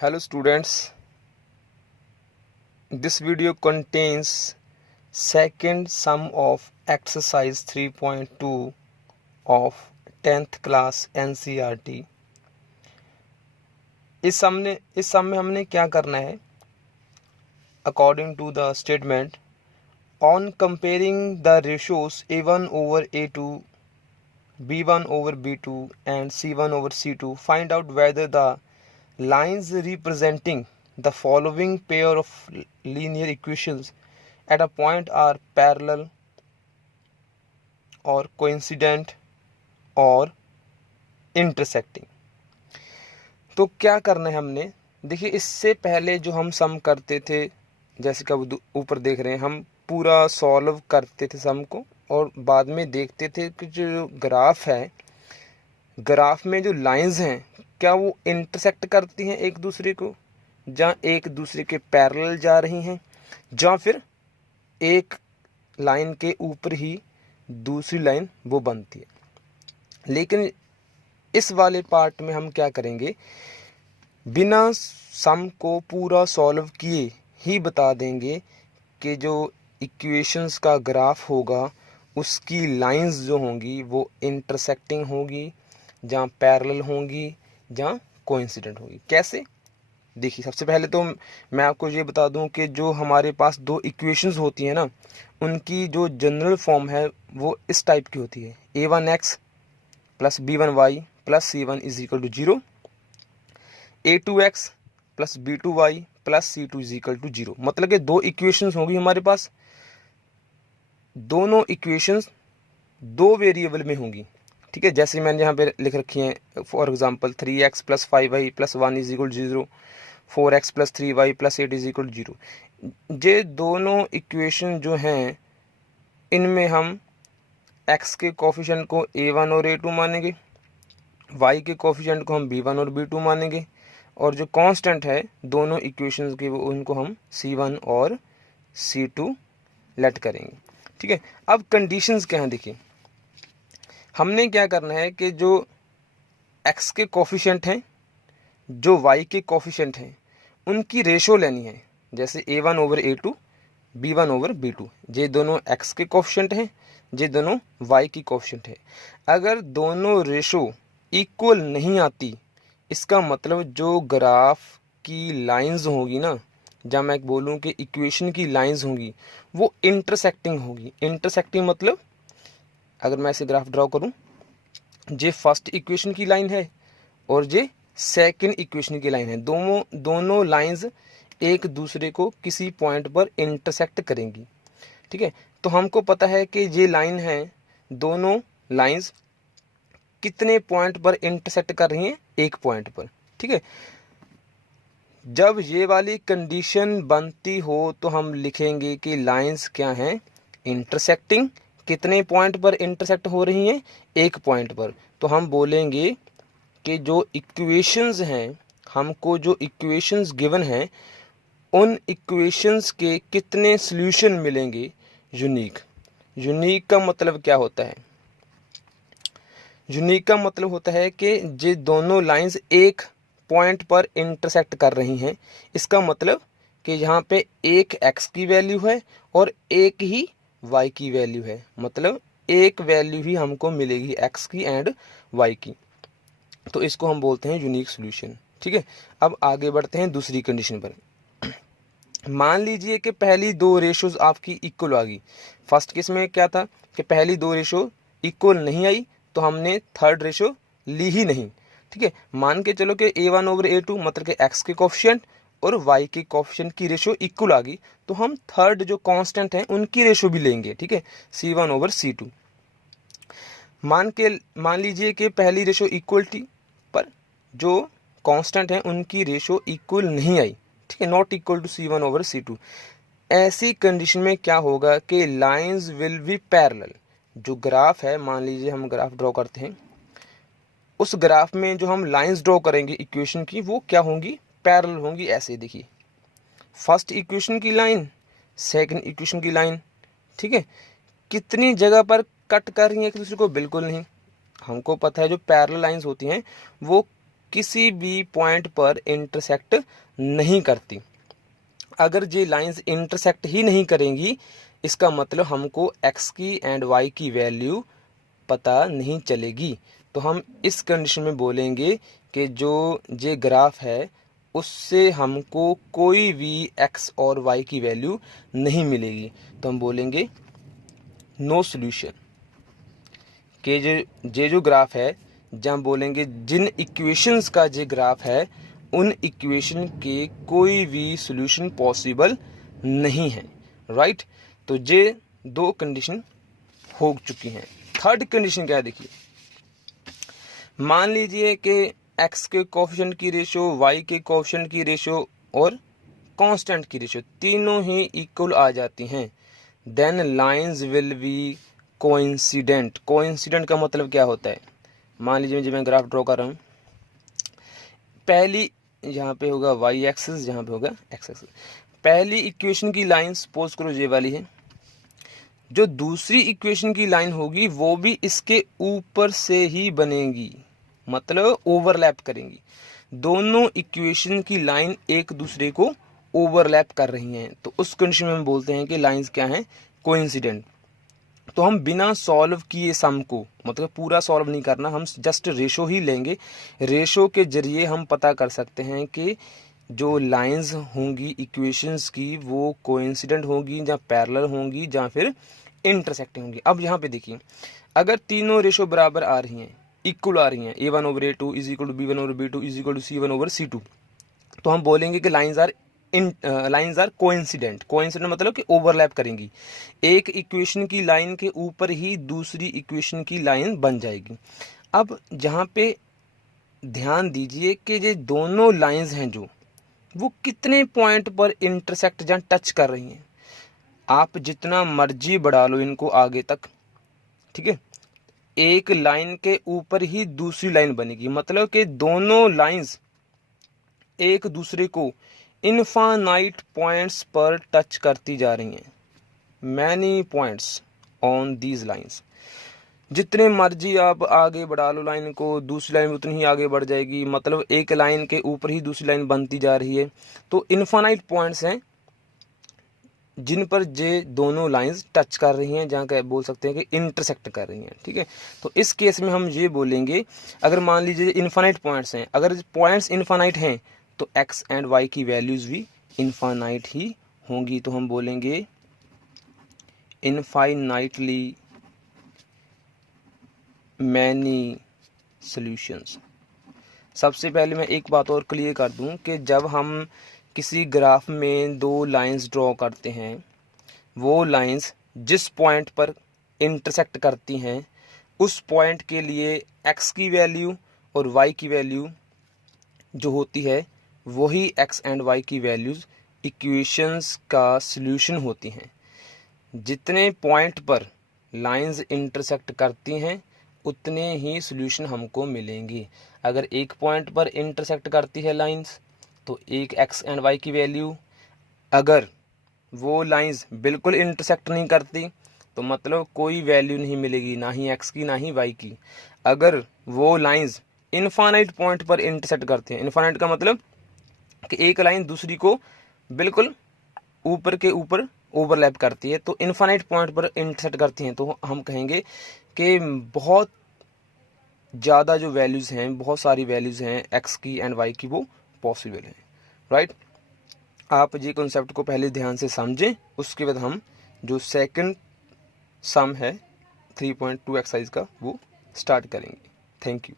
Hello students, this video contains second sum of exercise 3.2 of 10th class NCERT। इस सम में हमने क्या करना है? According to the statement, on comparing the ratios A1 over A2, B1 over B2 and C1 over C2, find out whether the lines representing the following pair of linear equations at a point are parallel or coincident और intersecting। तो क्या करना है हमने? देखिए, इससे पहले जो हम सम करते थे, जैसे कि ऊपर देख रहे हैं, हम पूरा सॉल्व करते थे सम को और बाद में देखते थे कि जो ग्राफ है, ग्राफ में जो लाइंस हैं क्या वो इंटरसेक्ट करती हैं एक दूसरे को, जहाँ एक दूसरे के पैरेलल जा रही हैं, जहाँ फिर एक लाइन के ऊपर ही दूसरी लाइन वो बनती है। लेकिन इस वाले पार्ट में हम क्या करेंगे, बिना सम को पूरा सॉल्व किए ही बता देंगे कि जो इक्वेशंस का ग्राफ होगा उसकी लाइंस जो होंगी वो इंटरसेक्टिंग होगी, जहाँ पैरेलल होंगी, जहाँ कोइंसिडेंट होगी। कैसे? देखिए, सबसे पहले तो मैं आपको ये बता दूं कि जो हमारे पास दो इक्वेशंस होती हैं ना, उनकी जो जनरल फॉर्म है वो इस टाइप की होती है। a1x plus b1y plus c1 is equal to 0, a2x plus b2y plus c2 is equal to 0। मतलब कि दो इक्वेशंस होंगी हमारे पास, दोनों इक्वेशंस दो वेरिएबल में होंगी। ठीक है, जैसे मैंने यहाँ पे लिख रखी हैं, for example 3x plus 5y plus 1 is equal 0, 4x plus 3y plus 8 is equal 0। ये दोनों इक्वेशन जो हैं इनमें हम x के कोफिशिएंट को a1 और a2 मानेंगे, y के कोफिशिएंट को हम b1 और b2 मानेंगे, और जो कांस्टेंट है दोनों इक्वेशंस के वो उनको हम c1 और c2 लेट करेंगे। ठीक है, अब कंडीशंस क्या हैं? देखिए, हमने क्या करना है कि जो x के कोफिशिएंट हैं, जो y के कोफिशिएंट हैं, उनकी रेशो लेनी है। जैसे a1 over a2, b1 over b2, ये दोनों x के कोफिशिएंट हैं, ये दोनों y की कोफिशिएंट है। अगर दोनों रेशो इक्वल नहीं आती, इसका मतलब जो ग्राफ की लाइंस होगी ना, जहाँ मैं बोलूँ कि इक्वेशन की लाइंस होंगी वो इंटरसेक्टिंग होगी। इंटरसेक्टिंग मतलब अगर मैं ऐसे ग्राफ ड्रॉ करूं, ये फर्स्ट इक्वेशन की लाइन है और ये सेकंड इक्वेशन की लाइन है, दोनों लाइंस एक दूसरे को किसी पॉइंट पर इंटरसेक्ट करेंगी। ठीक है, तो हमको पता है कि ये लाइन है, दोनों लाइंस कितने पॉइंट पर इंटरसेक्ट कर रही हैं? एक पॉइंट पर। ठीक है, जब ये वाली कंडीशन बनती हो तो हम लिखेंगे कि लाइंस क्या हैं? इंटरसेक्टिंग। कितने पॉइंट पर इंटरसेक्ट हो रही हैं? एक पॉइंट पर। तो हम बोलेंगे कि जो इक्वेशंस हैं, हमको जो इक्वेशंस गिवन हैं, उन इक्वेशंस के कितने सॉल्यूशन मिलेंगे? यूनिक। यूनिक का मतलब क्या होता है? यूनिक का मतलब होता है कि ये दोनों लाइंस एक पॉइंट पर इंटरसेक्ट कर रही हैं। इसका मतलब कि यहाँ पे एक x की वैल्यू है और एक ही y की वैल्यू है, मतलब एक वैल्यू ही हमको मिलेगी x की एंड y की। तो इसको हम बोलते हैं यूनिक सॉल्यूशन। ठीक है, अब आगे बढ़ते हैं दूसरी कंडीशन पर। मान लीजिए कि पहली दो रेशोज आपकी इक्वल आ गई। फर्स्ट केस में क्या था कि पहली दो रेशो इक्वल नहीं आई, तो हमने थर्ड रेशो ली ही नहीं। ठीक है, मान के चलो कि a1 ओवर a2 मतलब कि x के कोफिशिएंट और y के कोफिशिएंट की रेशो इक्वल आ गई, तो हम थर्ड जो कांस्टेंट हैं उनकी रेशो भी लेंगे। ठीक है, c1 ओवर c2। मान लीजिए कि पहली रेशो इक्वल थी, पर जो कांस्टेंट हैं उनकी रेशो इक्वल नहीं आई। ठीक है, not equal to c1 over c2। ऐसी कंडीशन में क्या होगा कि लाइंस विल बी पैरेलल। जो ग्राफ है, मान लीजिए हम ग्राफ ड्रॉ करते हैं, उस ग्राफ में जो हम लाइंस ड्रॉ करेंगे इक्वेशन की, वो क्या होंगी? पैरेलल होंगी। ऐसे देखिए, फर्स्ट इक्वेशन की लाइन, सेकंड इक्वेशन की लाइन। ठीक है, कितनी जगह पर कट कर रही है एक दूसरे को? बिल्कुल नहीं। हमको पता है जो पैरेलल लाइंस होती हैं वो किसी भी पॉइंट पर इंटरसेक्ट नहीं करती। अगर ये लाइंस इंटरसेक्ट ही नहीं करेंगी, इसका मतलब हमको x की एंड y की वैल्यू पता नहीं चलेगी। तो हम इस कंडीशन में बोलेंगे कि जो ये ग्राफ है उससे हमको कोई भी x और y की वैल्यू नहीं मिलेगी। तो हम बोलेंगे नो सॉल्यूशन। कि जो ग्राफ है, जहाँ बोलेंगे जिन इक्वेशंस का जो ग्राफ है उन इक्वेशन के कोई भी सॉल्यूशन पॉसिबल नहीं है। राइट, तो ये दो कंडीशन हो चुकी हैं। थर्ड कंडीशन क्या है, देखिए मान लीजिए कि x के कोफिशिएंट की रेशियो, y के कोफिशिएंट की रेशियो और कांस्टेंट की रेशियो तीनों ही इक्वल आ जाती हैं। Then lines will be coincident. Coincident का मतलब क्या होता है, मान लीजिए जब मैं ग्राफ ड्रॉ कर रहा हूँ, पहली यहाँ पे होगा y एक्सिस, यहाँ पे होगा x एक्सिस। पहली इक्वेशन की लाइन सपोज करो ये वाली है, जो दूसरी इक्वेशन की लाइन होगी वो भी इसके ऊपर से ही बनेगी, मतलब ओवरलैप करेंगी। दोनों इक्वेशन की लाइन एक दूसरे को ओवरलैप कर रही हैं, तो उस कंडीशन में हम बोलते हैं कि लाइंस क्या हैं, कोइंसिडेंट। तो हम बिना सॉल्व किए सम को, मतलब पूरा सॉल्व नहीं करना, हम जस्ट रेशो ही लेंगे। रेशो के जरिए हम पता कर सकते हैं कि जो लाइंस होंगी इक्वेशंस की वो कोइंसिडेंट होंगी या पैरेलल होंगी या फिर इंटरसेक्टिंग होंगी। अब यहाँ पे देखिए, अगर तीनों रेशो बराबर आ रही हैं, इक्वल आ रही हैं, a1/a2 is equal to b1/b2 is equal to c1/c2, तो हम बोलेंगे कि लाइंस आर कोइंसिडेंट। कोइंसिडेंट मतलब कि ओवरलैप करेंगी, एक इक्वेशन की लाइन के ऊपर ही दूसरी इक्वेशन की लाइन बन जाएगी। अब यहाँ पे ध्यान दीजिए कि ये दोनों लाइंस हैं जो वो कितने पॉइंट पर इंटरसेक्ट या टच कर रही हैं। आप जितना मर्जी बढ़ा लो इनको आगे तक, ठीक है, एक लाइन के ऊपर ही दूसरी लाइन बनेगी, मतलब कि दोनों लाइंस एक दूसरे को इनफाइनाइट पॉइंट्स पर टच करती जा रही हैं। Many points on these lines. जितने मर्जी आप आगे बढ़ा लो लाइन को, दूसरी लाइन उतनी ही आगे बढ़ जाएगी, मतलब एक लाइन के ऊपर ही दूसरी लाइन बनती जा रही है। तो इनफाइनाइट पॉइंट्स हैं जिन पर ये दोनों लाइंस टच कर रही हैं, जहाँ का बोल सकते हैं कि इंटरसेक्ट कर रही हैं, ठीक है। तो इस केस में हम ये बोलेंगे, अगर मान लीजिए इनफाइनाइट पॉइंट्स हैं, अगर पॉइंट्स इनफाइनाइट हैं तो x एंड y की वैल्यूज भी इनफाइनाइट ही होंगी। तो हम बोलेंगे इनफाइनाइटली मैनी सॉल्यूशंस। सबसे पहले मैं एक बात और क्लियर कर दूं कि जब हम किसी ग्राफ में दो लाइंस ड्रॉ करते हैं, वो लाइंस जिस पॉइंट पर इंटरसेक्ट करती हैं उस पॉइंट के लिए x की वैल्यू और y की वैल्यू जो होती है वही x एंड y की वैल्यूज इक्वेशंस का सॉल्यूशन होती हैं। जितने पॉइंट पर लाइंस इंटरसेक्ट करती हैं उतने ही सॉल्यूशन हमको मिलेंगे। अगर एक पॉइंट पर इंटरसेक्ट करती है लाइंस तो एक x एंड y की वैल्यू, अगर वो लाइंस बिल्कुल इंटरसेक्ट नहीं करती तो मतलब कोई वैल्यू नहीं मिलेगी, ना ही x की ना ही y की। अगर वो लाइंस इनफाइनाइट पॉइंट पर इंटरसेक्ट करते हैं, इनफाइनाइट का मतलब कि एक लाइन दूसरी को बिल्कुल ऊपर के ऊपर ओवरलैप करती है, तो इनफाइनाइट पॉइंट पर इंटरसेक्ट करती हैं, तो हम कहेंगे कि बहुत ज़्यादा जो वैल्यूज़ हैं, बहुत सारी वैल्यूज़ हैं x की एंड y की, वो पॉसिबल है। राइट, आप ये कॉन्सेप्ट को पहले ध्यान से समझें, उसके बाद हम जो सेकंड सम है 3.2 एक्सरसाइज का वो स्टार्ट करेंगे। Thank you.